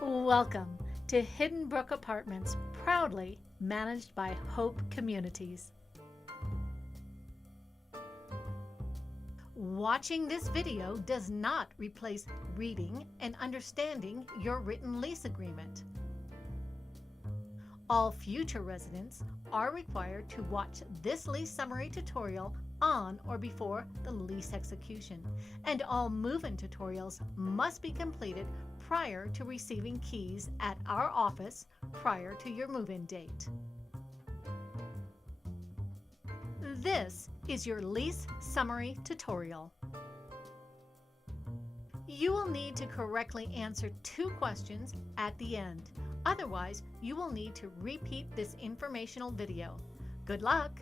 Welcome to Hidden Brook Apartments, proudly managed by Hope Communities. Watching this video does not replace reading and understanding your written lease agreement. All future residents are required to watch this lease summary tutorial on or before the lease execution, and all move-in tutorials must be completed prior to receiving keys at our office prior to your move-in date. This is your lease summary tutorial. You will need to correctly answer 2 questions at the end. Otherwise, you will need to repeat this informational video. Good luck!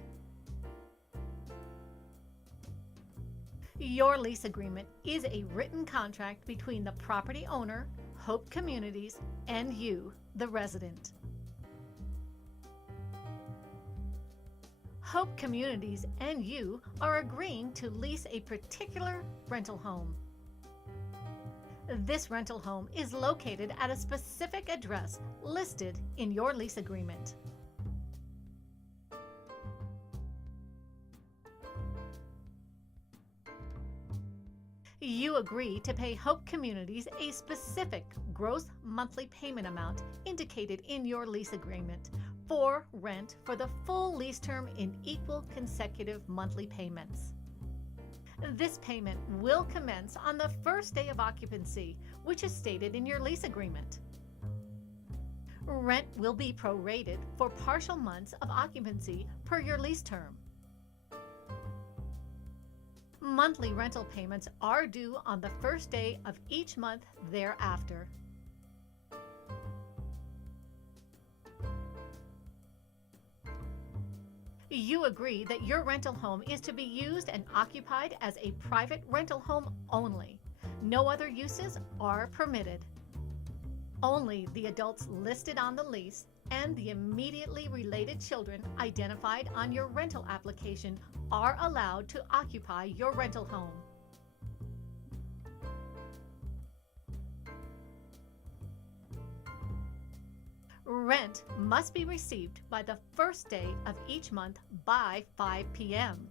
Your lease agreement is a written contract between the property owner, Hope Communities, and you, the resident. Hope Communities and you are agreeing to lease a particular rental home. This rental home is located at a specific address listed in your lease agreement. You agree to pay Hope Communities a specific gross monthly payment amount indicated in your lease agreement for rent for the full lease term in equal consecutive monthly payments. This payment will commence on the first day of occupancy, which is stated in your lease agreement. Rent will be prorated for partial months of occupancy per your lease term. Monthly rental payments are due on the first day of each month thereafter. You agree that your rental home is to be used and occupied as a private rental home only. No other uses are permitted. Only the adults listed on the lease and the immediately related children identified on your rental application are allowed to occupy your rental home. Rent must be received by the first day of each month by 5 p.m.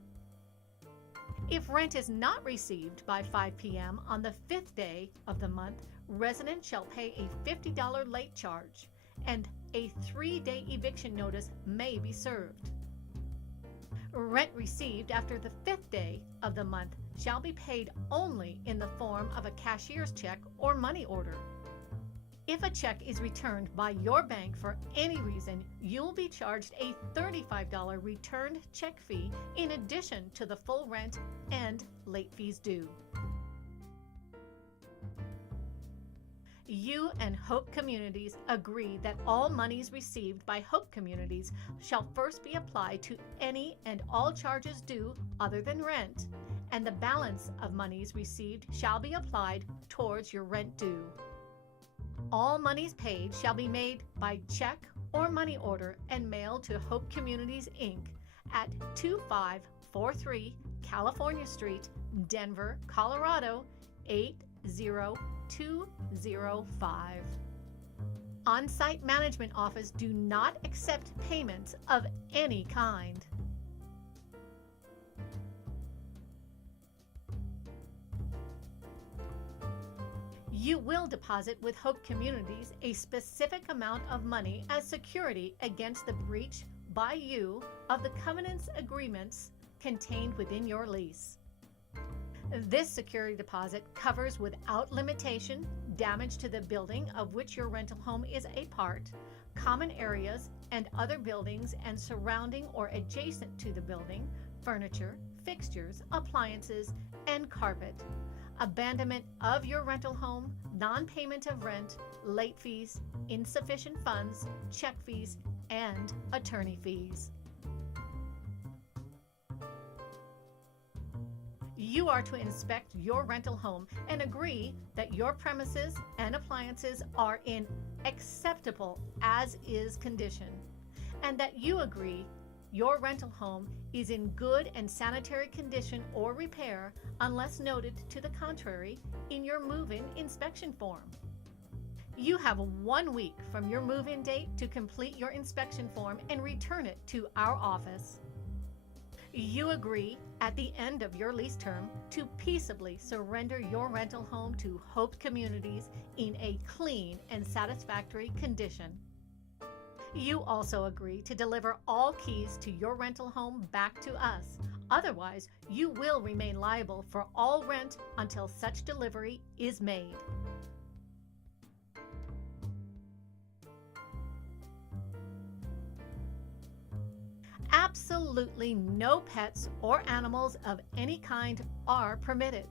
If rent is not received by 5 p.m. on the 5th day of the month, residents shall pay a $50 late charge, and a 3-day eviction notice may be served. Rent received after the 5th day of the month shall be paid only in the form of a cashier's check or money order. If a check is returned by your bank for any reason, you will be charged a $35 returned check fee in addition to the full rent and late fees due. You and Hope Communities agree that all monies received by Hope Communities shall first be applied to any and all charges due other than rent, and the balance of monies received shall be applied towards your rent due. All monies paid shall be made by check or money order and mailed to Hope Communities, Inc. at 2543 California Street, Denver, Colorado 80205. On-site management office do not accept payments of any kind. You will deposit with Hope Communities a specific amount of money as security against the breach by you of the covenants agreements contained within your lease. This security deposit covers without limitation damage to the building of which your rental home is a part, common areas and other buildings and surrounding or adjacent to the building, furniture, fixtures, appliances, and carpet, abandonment of your rental home, non-payment of rent, late fees, insufficient funds, check fees, and attorney fees. You are to inspect your rental home and agree that your premises and appliances are in acceptable as-is condition, and that you agree your rental home is in good and sanitary condition or repair unless noted to the contrary in your move-in inspection form. You have 1 week from your move-in date to complete your inspection form and return it to our office. You agree at the end of your lease term to peaceably surrender your rental home to Hope Communities in a clean and satisfactory condition. You also agree to deliver all keys to your rental home back to us. Otherwise, you will remain liable for all rent until such delivery is made. Absolutely no pets or animals of any kind are permitted.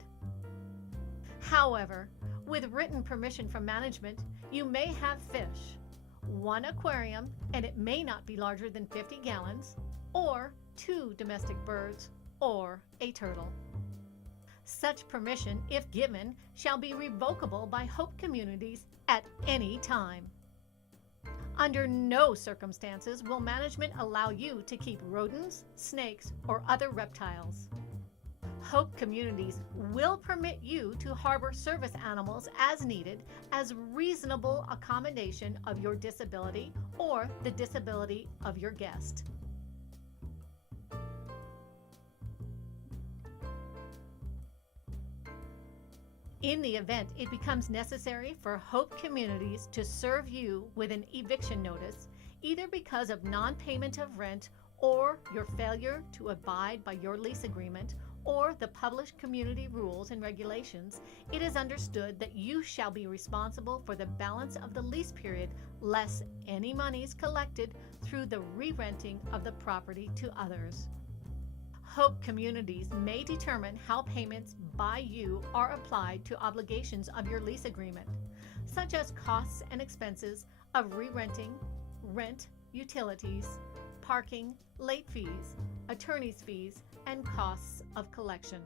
However, with written permission from management, you may have fish, 1 aquarium, and it may not be larger than 50 gallons, or 2 domestic birds, or a turtle. Such permission, if given, shall be revocable by Hope Communities at any time. Under no circumstances will management allow you to keep rodents, snakes, or other reptiles. Hope Communities will permit you to harbor service animals as needed as reasonable accommodation of your disability or the disability of your guest. In the event it becomes necessary for Hope Communities to serve you with an eviction notice, either because of non-payment of rent or your failure to abide by your lease agreement or the published community rules and regulations, it is understood that you shall be responsible for the balance of the lease period less any monies collected through the re-renting of the property to others. Hope Communities may determine how payments by you are applied to obligations of your lease agreement, such as costs and expenses of re-renting, rent, utilities, parking, late fees, attorney's fees, and costs of collection.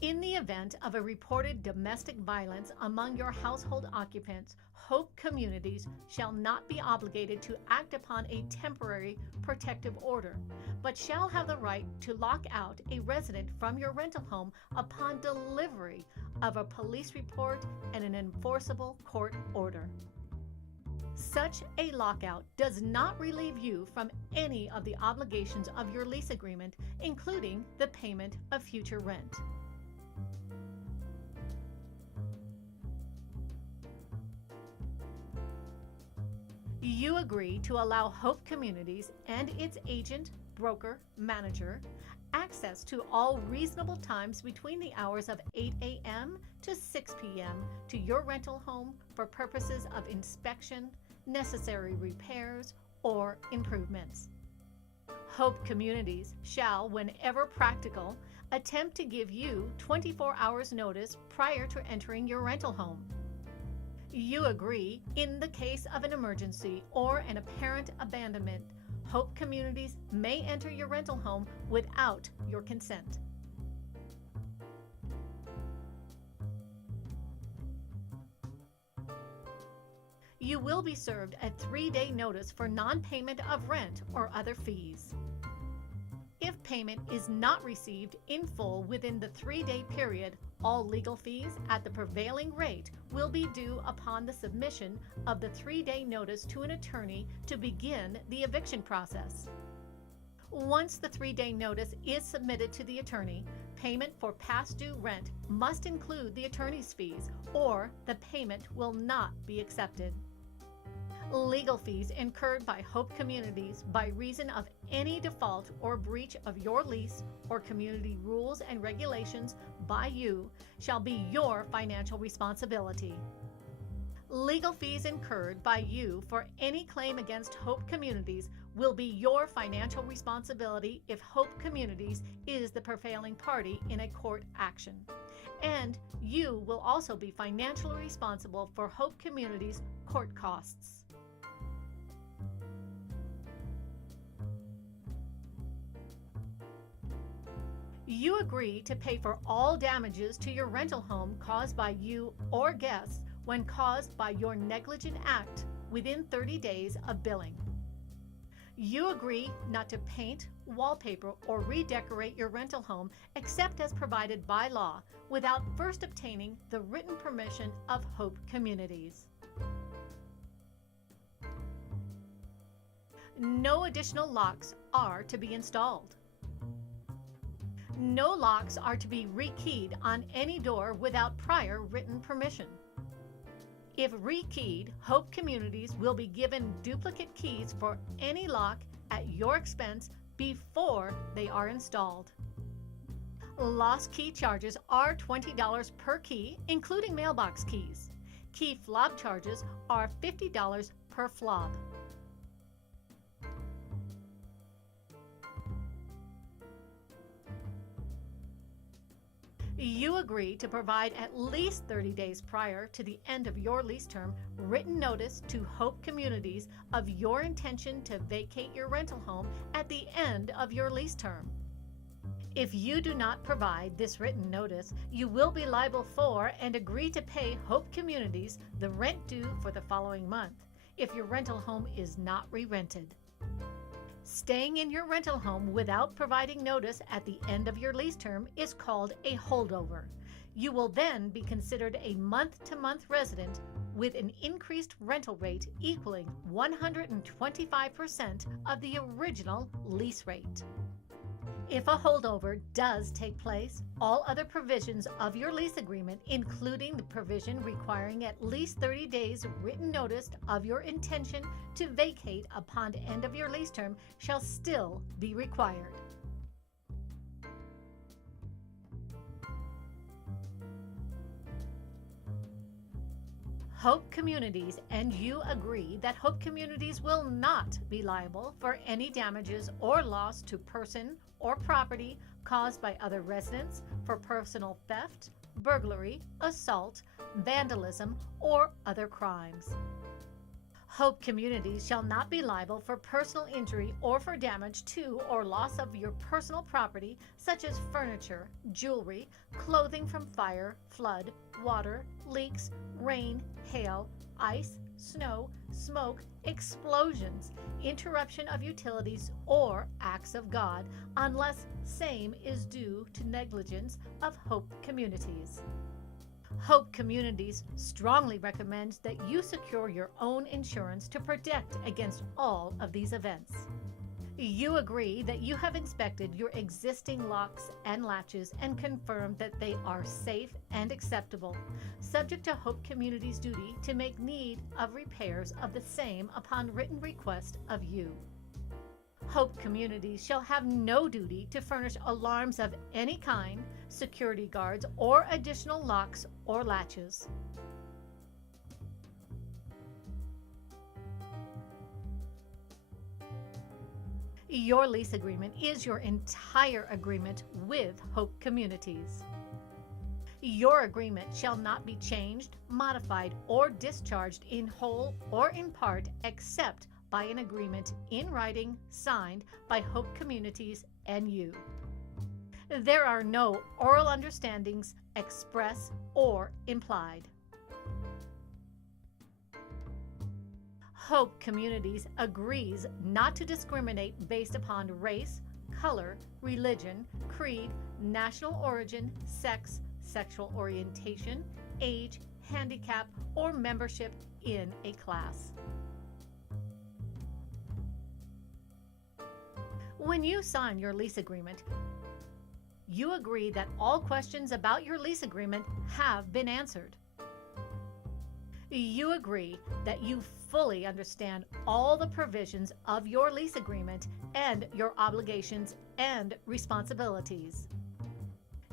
In the event of a reported domestic violence among your household occupants, Hope Communities shall not be obligated to act upon a temporary protective order, but shall have the right to lock out a resident from your rental home upon delivery of a police report and an enforceable court order. Such a lockout does not relieve you from any of the obligations of your lease agreement, including the payment of future rent. You agree to allow Hope Communities and its agent, broker, manager access to all reasonable times between the hours of 8 a.m. to 6 p.m. to your rental home for purposes of inspection, necessary repairs, or improvements. Hope Communities shall, whenever practical, attempt to give you 24 hours notice prior to entering your rental home. You agree, in the case of an emergency or an apparent abandonment, Hope Communities may enter your rental home without your consent. You will be served a 3-day notice for non-payment of rent or other fees. If payment is not received in full within the 3-day period, all legal fees at the prevailing rate will be due upon the submission of the 3-day notice to an attorney to begin the eviction process. Once the 3-day notice is submitted to the attorney, payment for past due rent must include the attorney's fees, or the payment will not be accepted. Legal fees incurred by Hope Communities by reason of any default or breach of your lease or community rules and regulations by you shall be your financial responsibility. Legal fees incurred by you for any claim against Hope Communities will be your financial responsibility if Hope Communities is the prevailing party in a court action. And you will also be financially responsible for Hope Communities' court costs. You agree to pay for all damages to your rental home caused by you or guests when caused by your negligent act within 30 days of billing. You agree not to paint, wallpaper, or redecorate your rental home except as provided by law without first obtaining the written permission of Hope Communities. No additional locks are to be installed. No locks are to be rekeyed on any door without prior written permission. If rekeyed, Hope Communities will be given duplicate keys for any lock at your expense before they are installed. Lost key charges are $20 per key, including mailbox keys. Key fob charges are $50 per fob. You agree to provide at least 30 days prior to the end of your lease term written notice to Hope Communities of your intention to vacate your rental home at the end of your lease term. If you do not provide this written notice, you will be liable for and agree to pay Hope Communities the rent due for the following month if your rental home is not re-rented. Staying in your rental home without providing notice at the end of your lease term is called a holdover. You will then be considered a month-to-month resident with an increased rental rate equaling 125% of the original lease rate. If a holdover does take place, all other provisions of your lease agreement, including the provision requiring at least 30 days written notice of your intention to vacate upon the end of your lease term, shall still be required. Hope Communities and you agree that Hope Communities will not be liable for any damages or loss to person or property caused by other residents for personal theft, burglary, assault, vandalism, or other crimes. Hope Communities shall not be liable for personal injury or for damage to or loss of your personal property, such as furniture, jewelry, clothing from fire, flood, water, leaks, rain, hail, ice, snow, smoke, explosions, interruption of utilities, or acts of God, unless same is due to negligence of Hope Communities. Hope Communities strongly recommends that you secure your own insurance to protect against all of these events. You agree that you have inspected your existing locks and latches and confirmed that they are safe and acceptable, subject to Hope Communities' duty to make need of repairs of the same upon written request of you. Hope Communities shall have no duty to furnish alarms of any kind, security guards, or additional locks or latches. Your lease agreement is your entire agreement with Hope Communities. Your agreement shall not be changed, modified, or discharged in whole or in part except by an agreement in writing signed by Hope Communities and you. There are no oral understandings, express or implied. Hope Communities agrees not to discriminate based upon race, color, religion, creed, national origin, sex, sexual orientation, age, handicap, or membership in a class. When you sign your lease agreement, you agree that all questions about your lease agreement have been answered. You agree that you fully understand all the provisions of your lease agreement and your obligations and responsibilities.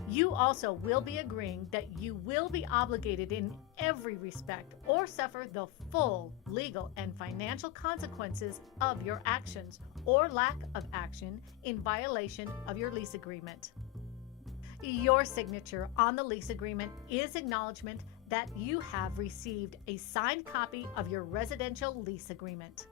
You also will be agreeing that you will be obligated in every respect or suffer the full legal and financial consequences of your actions or lack of action in violation of your lease agreement. Your signature on the lease agreement is acknowledgement that you have received a signed copy of your residential lease agreement.